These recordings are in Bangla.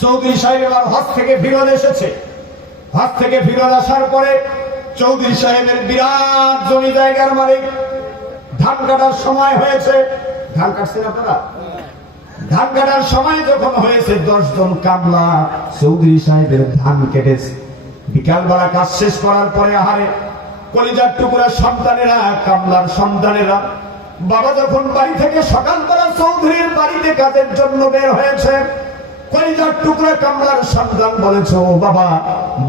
চৌধুরী সাহেব হজ থেকে ফিরত এসেছে। হজ থেকে ফিরত আসার পরে চৌধুরী সাহেবের বিরাট জমি জায়গার মালিক। ধান কাটার সময় হয়েছে। ধান কাটছেন আপনারা? ধান কাটার সময় যখন হয়েছে দশ জন কামলা চৌধুরী সাহেবের ধান কেটেছে। বিকালবেলা কাজ শেষ করার পরে আহারে কলিজার টুকুরা সন্তানেরা, কামলার সন্তানেরা, বাবা যখন বাড়ি থেকে সকালবেলা চৌধুরীর বাড়িতে কাজের জন্য বের হয়েছে কলিজার টুকরা কামলার সন্তান বলেছে বাবা,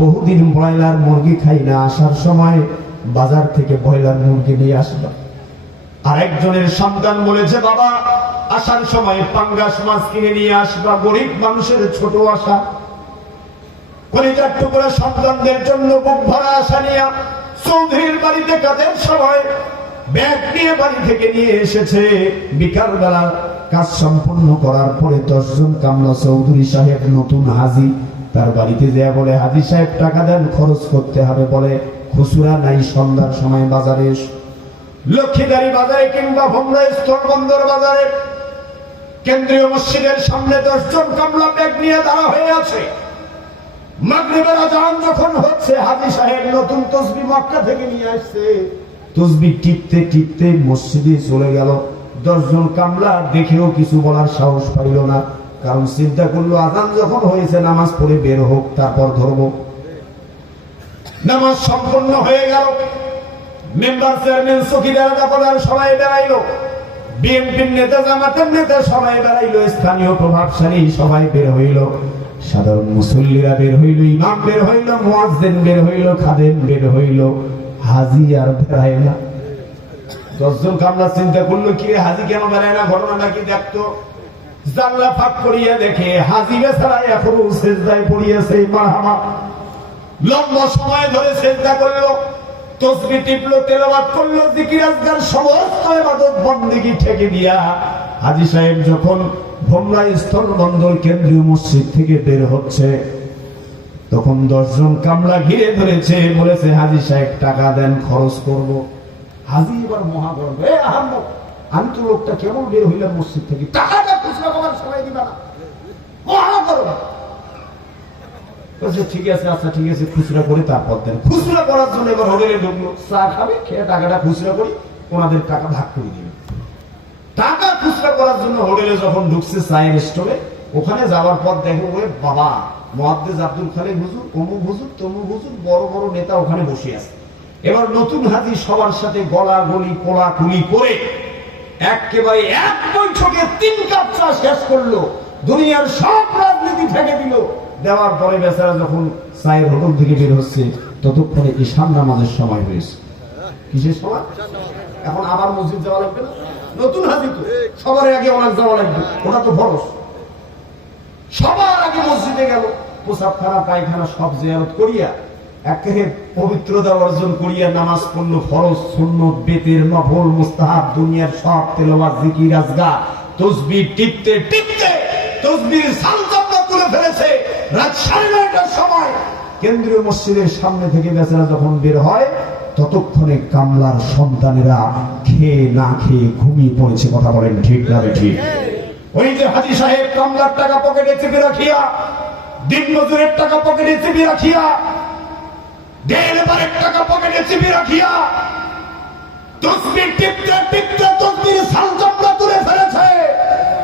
বহুদিন ব্রয়লার মুরগি খাই না, আসার সময় বাজার থেকে ব্রয়লার মুরগি নিয়ে আসলাম। আরেকজনের সন্তান বলেছে, বাবা, আসার সময় পাঙ্গাস মাছ কিনে নিয়ে আসবা, গরিব মানুষের ছোট আশা। কলিজার টুকরা সন্তানদের জন্য বুক ভরা আশা নিয়ে চৌধুরীর বাড়িতে কাজের সময় ব্যাগ নিয়ে বাড়ি থেকে নিয়ে এসেছে। বিকাল বেলা কাজ সম্পন্ন করার পরে দশজন কামলা চৌধুরী সাহেব নতুন হাজি। তার বাড়িতে যা বলে, হাজি সাহেব, টাকা দেন, খরচ করতে হবে। বলে, খুচরা নাই, সন্ধ্যার সময় বাজারে লক্ষ্মীদারি বাজারে কিংবা ভোমরা স্থলবন্দর বাজারে কেন্দ্রীয় মসজিদের সামনে দশজন কামলা ব্যাগ নিয়ে দাঁড়া হয়ে আছে। যখন হচ্ছে, হাজি সাহেব নতুন তসবি মক্কা থেকে নিয়ে আসছে। তসবি টিপতে টিপতে মসজিদে চলে গেল। দশজন কামলা, দেখেও কিছু বলার সাহস পাইল না। কারণ চিন্তা করল, আজান যখন হয়েছে, নামাজ পড়ে বের হোক, তারপর ধরবো। নামাজ সম্পন্ন হয়ে গেল। মেম্বার চেয়ারম্যান চকিদার দাপদার সবাই বেড়াইলো। বিএনপির নেতা জামাতের নেতা সবাই বেড়াইলো। স্থানীয় প্রভাবশালী সবাই বের হইল। সাধারণ মুসল্লিরা বের হইল, ইমাম বের হইল, মুয়াজ্জিন বের হইল, খাদেম বের হইল। হাজি আর বেড়ায় না। দশজন কামলা চিন্তা করল, কি হাজি কেন বেড়ায় না? ঘটনাটা কি দেখতো? জানলা ফাঁক করিয়া দেখে হাজি বেচারা এখনও সেজদায় পড়িয়েছে মারহামা। লম্বা সময় ধরে চেষ্টা করল, তসবি টিপলো তেলাবাদ করল, জিকির আজকার সমস্ত ইবাদত বন্দেগি ঠেকে দিয়া হাজি সাহেব যখন ভোমরা স্থল বন্দর কেন্দ্রীয় মসজিদ থেকে বের হচ্ছে, তখন দশজন কামলা ঘিরে ধরেছে, বলেছে, হাজি সাহেব, টাকা দেন, খরচ করব। আহাম্মদ, আমি তো লোকটা কেমন বের হইলাম মসজিদ থেকে? টাকাটা খুচরা সময় দিবা না। ঠিক আছে আচ্ছা ঠিক আছে, খুচরা করে তারপর দেন। খুচরা করার জন্য এবার হোটেলে ঢুকলো। চা খাবে, খেয়ে টাকাটা খুচরা করি, ওনাদের টাকা ভাগ করে দিবে। টাকা খুচরা করার জন্য হোটেলে যখন ঢুকছে চায়ের স্টোরে ওখানে যাওয়ার পর দেখো ওরে বাবা মহাদ্দেজ আব্দুল খালেক হুজুর, অমুক হুজুর, তমুক হুজুর, বড় বড় নেতা ওখানে বসে আছে। এবার নতুন হাজি সবার সাথে গলা গলি কোলা কুলি করে একেবারে এক বৈঠকে তিন কাপ চা শেষ করল। দুনিয়ার সব রাজনীতি ফেঁকে দিল। দেওয়ার পরে বেচারা যখন চায়ের হোটেল থেকে বের হচ্ছে, ততক্ষণে ঈশান নামাজের সময় হয়েছে। কিসের সময়? এখন আবার মসজিদ যাওয়া লাগবে না? নতুন হাজি তো। সবার আগে অনেক যাওয়া লাগবে। ওটা তো ফরস সবার আগে মসজিদে গেল। পোশাকখানা, পায়খানা সব জিয়ারত করিয়া একেবারে পবিত্রতা অর্জন করিয়া নামাজ পড়ল, ফরজ সুন্নত, বেতের নফল, মুস্তাহাব, দুনিয়ার সব তেলাওয়াত, জিকির, আজগা তসবিহ টিপতে টিপতে তসবির সালজামটা তুলে ফেলেছে রাত সাড়ে নয়টার সময়। কেন্দ্রীয় মসজিদের সামনে থেকে বেচারা যখন বের হয়, ততক্ষণে কামলার সন্তানেরা খেয়ে না খেয়ে ঘুমিয়ে পড়েছে, কথা বলেন ঠিক না ঠিক? ওই যে হাজি সাহেব কামলার টাকা পকেটে চেপে রাখিয়া দিন মজুরের টাকা পকেটে চেপে রাখিয়া দেড় বারের টাকা পকেটে চেপে রাখিয়া তসবির টিপতে টিপতে তসবির সালজামরা তুলে ফেলেছে।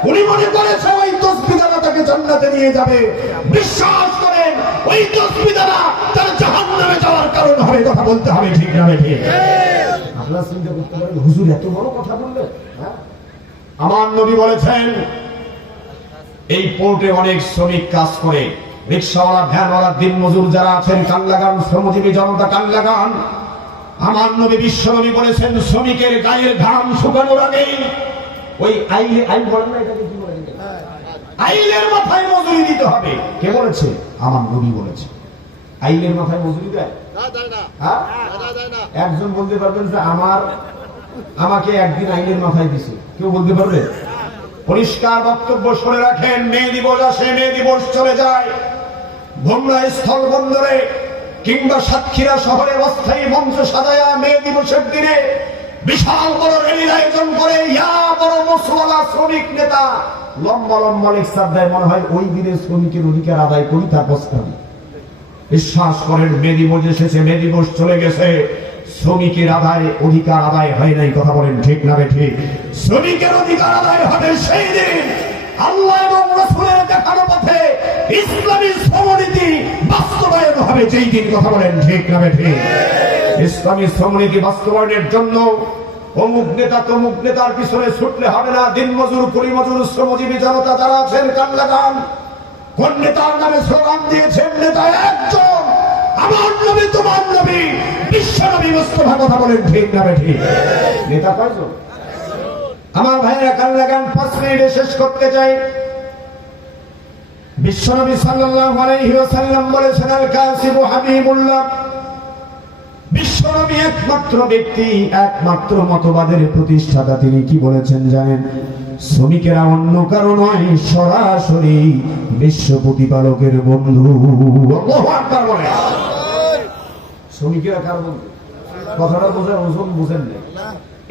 উনি মনে করেছে ওই তসবি দ্বারা তাকে জান্নাতে নিয়ে যাবে। বিশ্বাস করেন ওই তসবি দ্বারা তার জাহান্নামে যাওয়ার কারণ হবে কথা বলতে হবে ঠিক না ঠিক? আপনারা চিন্তা করতে পারেন হুজুর এত বড় কথা বললেন হ্যাঁ? আমার নবী বলেছেন এই পোর্টে অনেক শ্রমিক কাজ করে। রিক্সাওয়ালা ভ্যানওয়ালা দিন মজুর যারা আছেন কান লাগান শ্রমজীবী জনতা কান লাগান আমার নবী বিশ্ব নবী বলেছেন শ্রমিকের গায়ের ঘাম শুকানোর আগেই ওই আইলে আইন বলেন না এটাকে কি বলে আইলের মাথায় মজুরি দিতে হবে। কে বলেছে? আমার নবী বলেছে। আইলের মাথায় মজুরি দেয়? না দেয় না। হ্যাঁ? না দেয় না। একজন বলতে পারবেন যে আমার আমাকে একদিন আইনের মাথায় দিছে। কেউ বলতে পারবে? পরিষ্কার বক্তব্য শুনে রাখেন মে দিবস আসে মে দিবস চলে যায়। ভোমরা স্থল বন্দরে কিংবা সাতক্ষীরা শহরে অস্থায়ী মঞ্চ সাজায়া মে দিবসের দিনে বিশাল বড় রেলির আয়োজন করে ইয়া বড় শ্রমিক নেতা। লম্বা লম্বা লেকচার দেয়, মনে হয় ওই দিনের শ্রমিকের অধিকার আদায় করি তারপর শ্রমিক বিশ্বাস করেন, মে দিবস এসেছে, মে দিবস চলে গেছে। শ্রমিকের আদায়, অধিকার আদায় হয় নাই, কথা বলেন ঠিক না ঠিক? শ্রমিকের অধিকার আদায় হবে সেই দিন। আল্লাহ এবং রসুলের ইসলামী শ্রমনীতি বাস্তবায়ন হবে যেই দিন কথা বলেন ঠিক না ঠিক ইসলামী শ্রমনীতি বাস্তবায়নের জন্য অমুক নেতা তমুক নেতার পিছনে ছুটলে হবে না। দিন মজুর কুড়ি মজুর শ্রমজীবী জনতা যারা আছেন কান লাগান কোন নেতার নামে স্লোগান দিয়েছেন? নেতা একজন। আমার নবী, তোমার নবী, বিশ্ব নবী মুস্তফা কথা বলেন ঠিক না ঠিক নেতা কয়জন? আমার ভাইয়েরা কান লাগান পাঁচ মিনিটে শেষ করতে চাই। বিশ্বনবী সাল্লাল্লাহু আলাইহি ওয়াসাল্লাম বলেছেন, আল কাসিবু হাবিবুল্লাহ। বিশ্বনবী একমাত্র ব্যক্তি, একমাত্র মতবাদের প্রতিষ্ঠাতা তিনি কি বলেছেন জানেন? শ্রমিকেরা অন্য কারও নয়, সরাসরি বিশ্ব প্রতিপালকের বন্ধু। শ্রমিকেরা কার বন্ধু? কথাটা বোঝার ওজন বুঝেন না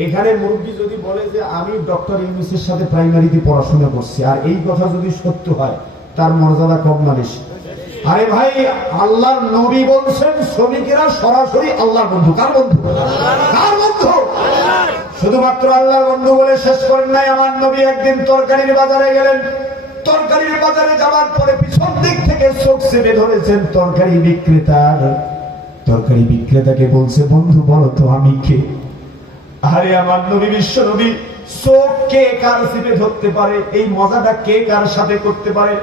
এখানে মুরব্বী যদি বলে যে, আমি ডক্টর ইউনিসের সাথে প্রাইমারিতে পড়াশোনা করছি, আর এই কথা যদি সত্য হয় তার মর্যাদা কম না বেশি আরে ভাই, আল্লাহর নবী বলছেন, শ্রমিকেরা সরাসরি আল্লাহর বন্ধু। কার বন্ধু? কার বন্ধু? শুধুমাত্র আল্লাহর বন্ধু বলে শেষ করেন নাই আমার নবী। একদিন তরকারির বাজারে গেলেন। তরকারির বাজারে যাওয়ার পরে পিছন দিক থেকে চোখ চেপে ধরেছেন, তরকারি বিক্রেতার তরকারি বিক্রেতাকে বলছে, বন্ধু, বলো তো, আমি কে? আরে আমার নবী, বিশ্ব নবী, চোখ কে কার চিপে ধরতে পারে? এই মজাটা কে কার সাথে করতে পারে?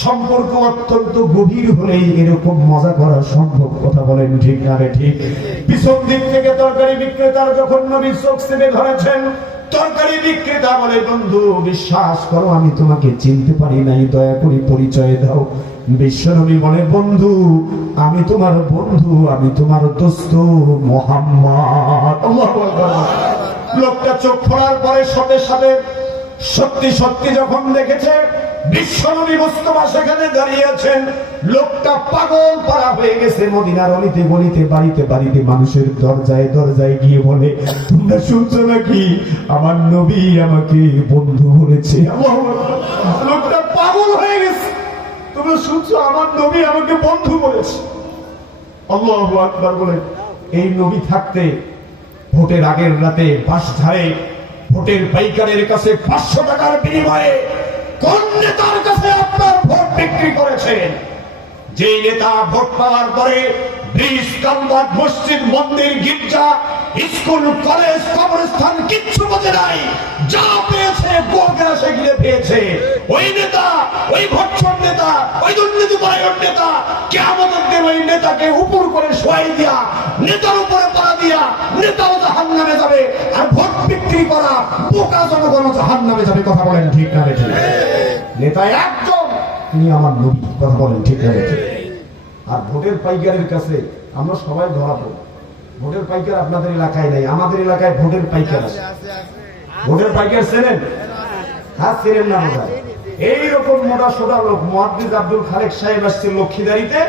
সম্পর্ক অত্যন্ত গভীর হলেই এরকম মজা করা সম্ভব, কথা বলেন ঠিক না রে ঠিক? পিছন দিক থেকে তরকারি বিক্রেতার যখন নবী চোখ চেপে ধরেছেন, তরকারি বিক্রেতা বলে, বন্ধু, বিশ্বাস করো, আমি তোমাকে চিনতে পারি নাই, দয়া করে পরিচয় দাও। বিশ্বনবী বলে, বন্ধু, আমি তোমার বন্ধু, আমি তোমার দোস্ত মোহাম্মদ। লোকটা চোখ খোলার পরে সাথে সাথে সত্যি সত্যি যখন দেখেছে বিশ্বনবী মুস্তফা সেখানে দাঁড়িয়ে আছেন লোকটা পাগল পারা হয়ে গেছে মদিনার অলিতে গলিতে, বাড়িতে বাড়িতে। মানুষের দরজায় দরজায় গিয়ে বলে, তোমরা শুনছো নাকি? আমার নবী আমাকে বন্ধু বলেছে। লোকটা পাগল হয়ে গেছে। তোমরা শুনছো? আমার নবী আমাকে বন্ধু বলেছে। আল্লাহ আকবার বলে, এই নবী থাকতে ভোটের আগের রাতে বাস ধারে ভোটের পাইকারের কাছে পাঁচশো টাকার বিনিময়ে কোন নেতার কাছে আপনার ভোট বিক্রি করেছেন যে নেতা ভোট পাওয়ার পরে কলেজ কিচ্ছু নাই। যা পেয়েছে পেয়েছে। ওই নেতা ওই নেতা ওই নেতা কেমন ওই নেতাকে করে দিয়া নেতার উপরে নেতাও জাহান নামে যাবে আর ভোট বিক্রি করা জাহান নামে যাবে, কথা বলেন ঠিক না রে ঠিক? নেতা তিনি আমার নবী, কথা বলেন ঠিক না রে ঠিক? আর ভোটের পাইকারের কাছে আমরা সবাই ধরা পড়ব ভোটের পাইকার আপনাদের এলাকায় নাই, আমাদের এলাকায় ভোটের পাইকার আছে। ভোটের পাইকার চেনেন? হ্যাঁ চেনেন না এইরকম মোটা সোটা লোক মহাদিস আব্দুল খালেক সাহেব আসছে লক্ষ্মীদারিতে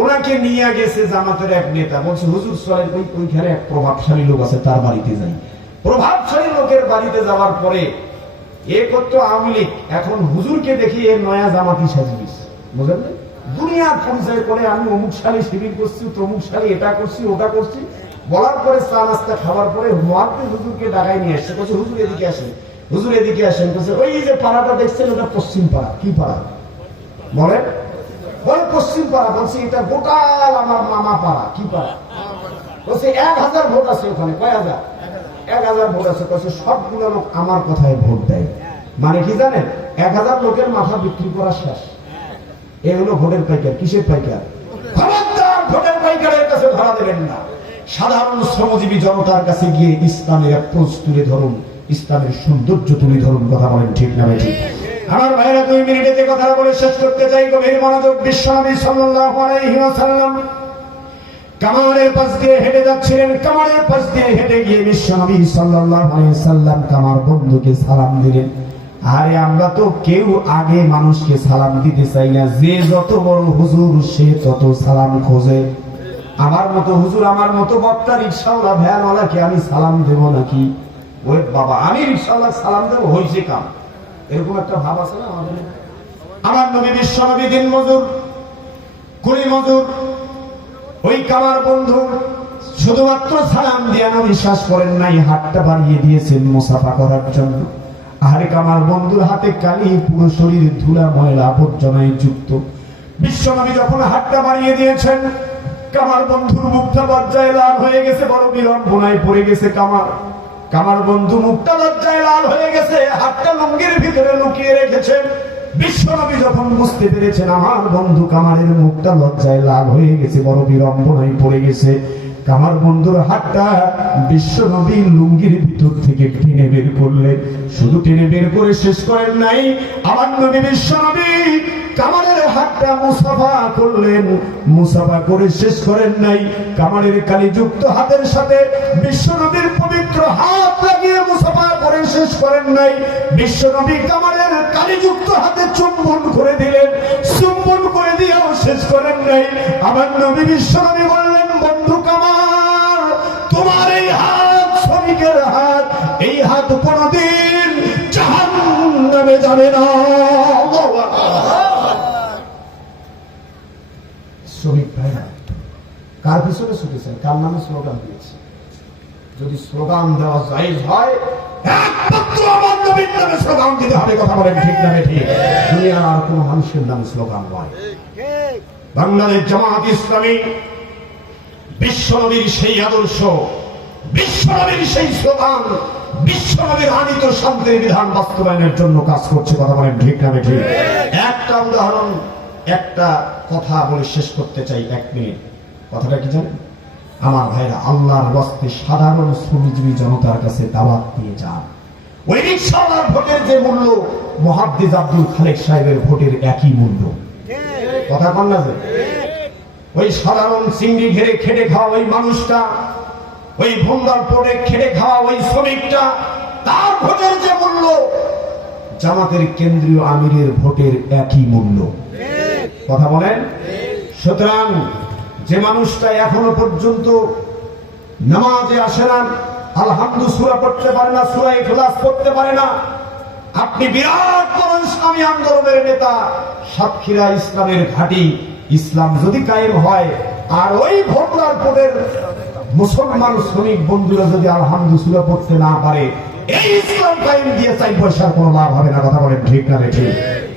ওনাকে নিয়ে গেছে জামাতের এক নেতা। বলছে, হুজুর চলেন ওই ওইখানে এক প্রভাবশালী লোক আছে, তার বাড়িতে যাই। প্রভাবশালী লোকের বাড়িতে যাওয়ার পরে এ করতো আওয়ামী লীগ। এখন হুজুরকে দেখি এর নয়া জামাতি সাজিয়েছে। বুঝলেন দুনিয়ার পরিচয় করে আমি অমুক সালে শিবির করছি, তমুক সালে এটা করছি, ওটা করছি। বলার পরে চা নাস্তা খাওয়ার পরে মহাত্মা হুজুরকে ডাকাই নিয়ে আসছে। বলছে, হুজুর, এদিকে আসেন। হুজুর, এদিকে আসেন। বলছে, ওই যে পাড়াটা দেখছেন, ওটা পশ্চিম পাড়া। কি পাড়া? বলে বলে পশ্চিম পাড়া, বলছি, এটা গোটাল আমার মামা পাড়া। কি পাড়া? বলছে, এক হাজার ভোট আছে ওখানে। কয় হাজার? এক হাজার ভোট আছে। বলছে সবগুলো লোক আমার কথায় ভোট দেয়। মানে কি জানেন? এক হাজার লোকের মাথা বিক্রি করা শেষ। এ হলো ভোটের পাইকার। কিসের পাইকার? ভোটের পাইকারের কাছে ধরা দেবেন না। সাধারণ শ্রমজীবী জনতার কাছে গিয়ে ইসলামের অ্যাপ্রোচ তুলে ধরুন, ইসলামের সৌন্দর্য তুলে ধরুন, কথা বলেন ঠিক না ঠিক? আমার ভাইরা দুই মিনিটে যে কথাটা বলে শেষ করতে চাই, গভীর মনোযোগ বিশ্বনবী ওয়াসাল্লাম। কামারের পাশ দিয়ে হেঁটে যাচ্ছিলেন, কামারের পাশ দিয়ে হেঁটে গিয়ে বিশ্বনবী সাল্লাম কামার বন্ধুকে সালাম দিলেন। আরে, আমরা তো কেউ আগে মানুষকে সালাম দিতে চাই না, যে যত বড় হুজুর, সে তত সালাম খোঁজে। আমার মতো হুজুর, আমার মতো বক্তা, রিক্সাওয়ালা, ভ্যানওয়ালাকে আমি সালাম দেব নাকি? ওই বাবা, আমি রিক্সাওয়ালা সালাম দেবো হয়েছে কাম। এরকম একটা ভাব আছে না আমাদের? আমার নবী বিশ্ব নবী দিন মজুর কুড়ি মজুর, ওই কামার বন্ধু, শুধুমাত্র সালাম দিয়ে নবী শ্বাস করেন নাই, হাতটা বাড়িয়ে দিয়েছেন মুসাফা করার জন্য। আরে কামার বন্ধুর হাতে কালি, পুরো শরীর ধুলা, ময়লা আবর্জনায় যুক্ত। বিশ্বনবী যখন হাতটা বাড়িয়ে দিয়েছেন, কামার বন্ধুর মুখটা লজ্জায় লাল হয়ে গেছে, বড় বিড়ম্বনায় পড়ে গেছে কামার। কামার বন্ধু মুখটা গেছে, হাতটা লুঙ্গির ভিতরে লুকিয়ে রেখেছে। বিশ্বনবী যখন বুঝতে পেরেছেন, আমার বন্ধু কামারের মুখটা লজ্জায় লাল হয়ে গেছে, বড় বিড়ম্বনায় পড়ে গেছে। কামার বন্ধুর হাতটা বিশ্বনবী লুঙ্গির ভিতর থেকে টেনে বের করলেন। শুধু টেনে বের করে শেষ করেন নাই, আমার নবী বিশ্বনবী কামারের হাতটা মুসাফা করলেন। মুসাফা করে শেষ করেন নাই। কামারের কালিযুক্ত হাতের সাথে বিশ্বনবীর পবিত্র হাত লাগিয়ে মুসাফা করে শেষ করেন নাই। বিশ্বনবী কামারের কালিযুক্ত হাতে চুম্বন করে দিলেন। চুম্বন করে দিয়েও শেষ করেন নাই। আমার নবী বিশ্বনবী বললেন, বন্ধু কামার, তোমার এই হাত শ্রমিকের হাত, এই হাত কোনদিন জাহান্নামে যাবে না আল্লাহু আকবার। শ্রমিক ভাইরা কার পিছনে ছুটেছেন, কার নামে স্লোগান দিয়েছে? যদি স্লোগান দেওয়া জায়েজ হয় নামে নামে নামে বিধান বাস্তবায়নের জন্য কাজ করছে, কথা বলেন ঠিক না ঠিক একটা উদাহরণ, একটা কথা বলে শেষ করতে চাই, এক মিনিট। কথাটা কি জানেন? আমার ভাইরা আল্লাহর বস্তে সাধারণ শ্রমজীবী জনতার কাছে দাওয়াত দিয়ে যান। ওই রিক্সাওয়ালার ভোটের যে মূল্য মহাদ্দিজ আব্দুল খালেক সাহেবের ভোটের একই মূল্য। কথা কন না? ওই সাধারণ চিংড়ি ঘেরে খেটে খাওয়া ওই মানুষটা, ওই ভঙ্গার পড়ে খেটে খাওয়া ওই শ্রমিকটা, তার ভোটের যে মূল্য, জামাতের কেন্দ্রীয় আমিরের ভোটের একই মূল্য। কথা বলেন? সুতরাং যে মানুষটা এখনও পর্যন্ত নামাজে আসে না, আলহামদু সুরা পড়তে পারে না, সুরা ইখলাস পড়তে পারে না। আপনি বিরাট বড় ইসলামী আন্দোলনের নেতা, সাতক্ষীরা ইসলামের ঘাঁটি, ইসলাম যদি কায়েম হয়, আর ওই ভোটলার পদের মুসলমান শ্রমিক বন্ধুরা যদি আলহামদু সুরা পড়তে না পারে, এই ইসলাম কায়েম দিয়ে চাই পয়সার কোনো লাভ হবে না, কথা বলেন ঠিক না রে ঠিক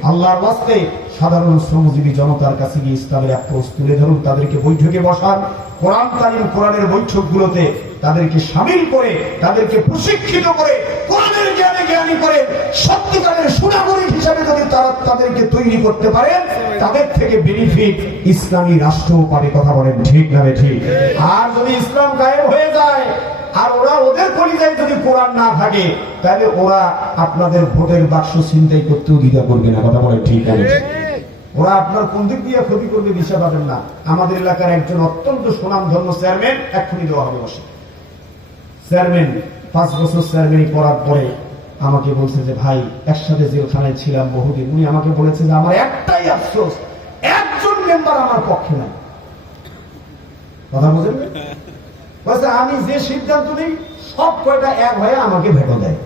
আল্লাহর বাস্তে সাধারণ শ্রমজীবী জনতার কাছে গিয়ে ইসলামের অ্যাপ্রোচ তুলে ধরুন, তাদেরকে বৈঠকে বসান। কোরআন, তালিম, কোরআনের বৈঠকগুলোতে তাদেরকে সামিল করে, তাদেরকে প্রশিক্ষিত করে, কোরআনের জ্ঞানে জ্ঞানী করে, সত্যিকারের সুনাগরিক হিসাবে যদি তারা তাদেরকে তৈরি করতে পারেন, তাদের থেকে বেনিফিট ইসলামী রাষ্ট্রও পাবে, কথা বলেন ঠিক না ঠিক আর যদি ইসলাম গায়েব হয়ে যায়, আর ওরা ওদের পরিযায় যদি কোরআন না থাকে, তাহলে ওরা আপনাদের ভোটের বাক্স চিন্তাই করতেও দ্বিধা করবে না, কথা বলে ঠিক আছে ওরা আপনার কোন দিক দিয়ে ক্ষতি করবে দিশা পাবেন না। আমাদের এলাকার একজন অত্যন্ত সুনাম ধর্ম চেয়ারম্যান এক্ষুনি দেওয়া হবে বসে। চেয়ারম্যান পাঁচ বছর চেয়ারম্যান করার পরে আমাকে বলছে যে ভাই একসাথে জেলখানায় ছিলাম বহুদিন। উনি আমাকে বলেছে যে আমার একটাই আফসোস একজন মেম্বার আমার পক্ষে নাই। কথা বুঝেন বলছে আমি যে সিদ্ধান্ত নিই সব কয়টা এক হয়ে আমাকে ভেটো দেয়।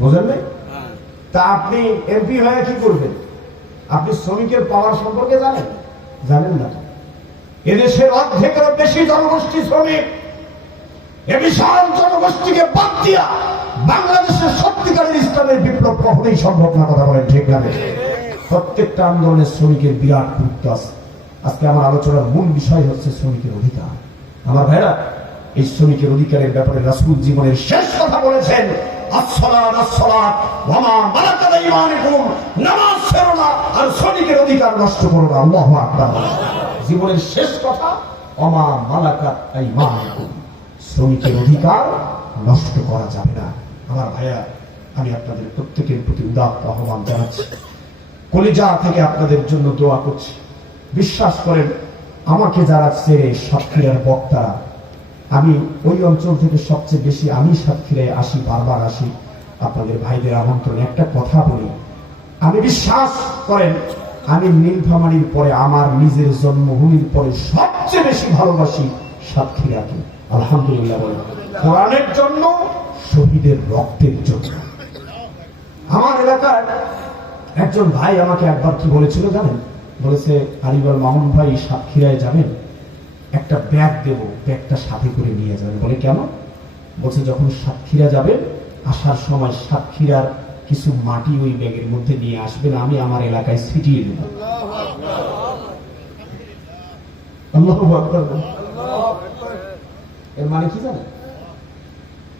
বুঝলেন তা আপনি এমপি হয়ে কি করবেন? আপনি শ্রমিকের পাওয়ার সম্পর্কে জানেন? জানেন না। এদেশের অর্ধেকেরও বেশি জনগোষ্ঠী শ্রমিক। এ বিশাল জনগোষ্ঠীকে বাদ দিয়া বাংলাদেশের সত্যিকারের ইসলামের বিপ্লব কখনোই সম্ভব না কথা বলেন ঠিক লাগে প্রত্যেকটা আন্দোলনের শ্রমিকের বিরাট গুরুত্ব আছে। আজকে আমার আলোচনার মূল বিষয় হচ্ছে শ্রমিকের অধিকার। আমার ভাইরা, এই শ্রমিকের অধিকারের ব্যাপারে রাসূল জীবনের শেষ কথা বলেছেন। আর শ্রমিকের অধিকার নষ্ট করো না। জীবনের শেষ কথা শ্রমিকের অধিকার নষ্ট করা যাবে না। আমার ভাইয়া, আমি আপনাদের প্রত্যেকের প্রতি উদাত্ত আহ্বান জানাচ্ছি। কলিজা থেকে আপনাদের জন্য দোয়া করছি। বিশ্বাস করেন, আমাকে যারা ছেড়ে সাতক্ষীরার বক্তারা আমি ওই অঞ্চল থেকে সবচেয়ে বেশি আমি সাতক্ষীরায় আসি, বারবার আসি। আপনাদের ভাইদের আমন্ত্রণে, একটা কথা বলি। আমি বিশ্বাস করেন, আমি নীলফামারির পরে, আমার নিজের জন্মভূমির পরে সবচেয়ে বেশি ভালোবাসি সাতক্ষীরাকে আলহামদুলিল্লাহ কোরআনের জন্য, শহীদের রক্তের জন্য। আমার এলাকার একজন ভাই আমাকে একবার কি বলেছিল জানেন? বলেছে আরিবার মামুন ভাই সাতক্ষীরায় যাবেন? একটা ব্যাগ দেব, ব্যাগটা সাথে করে নিয়ে যাবেন বলে কেন? বলছে, যখন সাতক্ষীরা যাবেন আসার সময় সাতক্ষীরার কিছু মাটি ওই ব্যাগের মধ্যে নিয়ে আসবেন আমি আমার এলাকায় ছিটিয়ে দেব। এর মানে কি জানেন?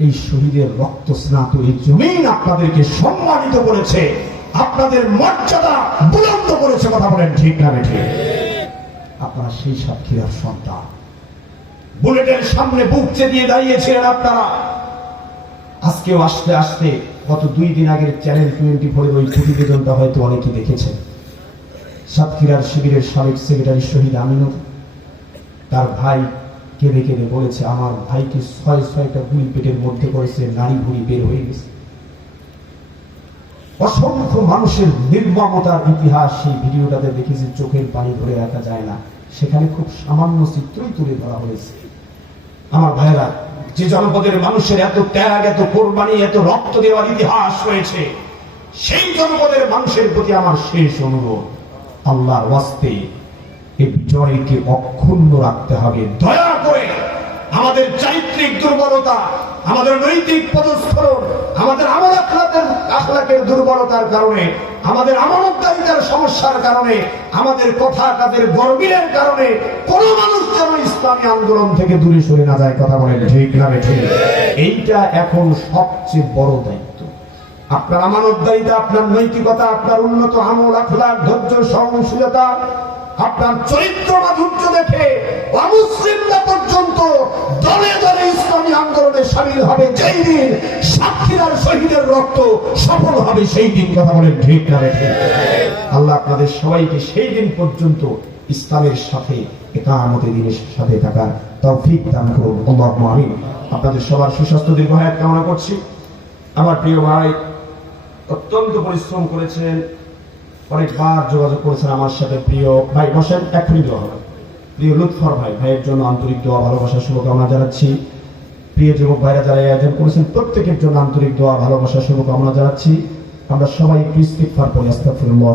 এই শহীদের রক্ত স্নাত এই জমিন আপনাদেরকে সম্মানিত করেছে। আপনাদের মর্যাদা বুলন্দ করেছে, কথা বলেন ঠিক না ঠিক আপনারা সেই সাতক্ষীরার সন্তান। বুলেটের সামনে বুক চেপিয়ে দাঁড়িয়েছিলেন আপনারা। আজকেও আসতে আসতে গত দুই দিন আগের চ্যানেল টোয়েন্টি ফোরের ওই প্রতিবেদনটা হয়তো অনেকেই দেখেছেন। সাতক্ষীরার শিবিরের সাবেক সেক্রেটারি শহীদ আমিনুর তার ভাই কেঁদে কেঁদে বলেছে, আমার ভাইকে ছয় ছয়টা গুলি পেটের মধ্যে করেছে নারী ভুড়ি বের হয়ে গেছে। অসংখ্য মানুষের নির্মমতার ইতিহাস সেই ভিডিওটাতে দেখেছি, চোখের পানি ধরে রাখা যায় না। সেখানে খুব সামান্য চিত্রই তুলে ধরা হয়েছে। আমার ভাইরা যে জনপদের মানুষের এত ত্যাগ, এত কোরবানি, এত রক্ত দেওয়ার ইতিহাস রয়েছে, সেই জনপদের মানুষের প্রতি আমার শেষ অনুরোধ, আল্লাহর ওয়াস্তে এই বিজয়কে অক্ষুণ্ণ রাখতে হবে। দয়া করে আমাদের চারিত্রিক দুর্বলতা, আমাদের নৈতিক পদস্খলন আমাদের আমল আখলাকের আখলাকের দুর্বলতার কারণে, আমাদের আমানতদারিতার সমস্যার কারণে, আমাদের কথা কাজের গর্বিলের কারণে কোন মানুষ যেন ইসলামী আন্দোলন থেকে দূরে সরে না যায়, কথা বলেন ঠিক না ঠিক এইটা এখন সবচেয়ে বড় দায়িত্ব। আপনার আমানতদারিতা আপনার নৈতিকতা, আপনার উন্নত আমল আখলাক ধৈর্য, সহনশীলতা আপনার চরিত্র মাধুর্য দেখে অমুসলিমরা পর্যন্ত দলে দলে ইসলামী আন্দোলনে সামিল হবে। যেই দিন সাক্ষীরার শহীদের রক্ত সফল হবে, সেই দিন কথা বলেন ঠিক না রেখে আল্লাহ আপনাদের সবাইকে সেই দিন পর্যন্ত ইসলামের সাথে একামতে দিনের সাথে থাকার তৌফিক দান করুন। আল্লাহ আমিন। আপনাদের সবার সুস্বাস্থ্য, দীর্ঘ কামনা করছি। আমার প্রিয় ভাই, অত্যন্ত পরিশ্রম করেছেন অনেকবার যোগাযোগ করেছেন আমার সাথে প্রিয় ভাই বসেন এখনই দোয়া হবে। প্রিয় লুৎফর ভাই, ভাইয়ের জন্য আন্তরিক দোয়া ভালোবাসা শুভকামনা জানাচ্ছি। প্রিয় যুবক ভাইরা যারা আয়োজন করেছেন, প্রত্যেকের জন্য আন্তরিক দোয়া ভালোবাসা শুভকামনা জানাচ্ছি। আমরা সবাই একটু ফার করি, আস্তাগফিরুল্লাহ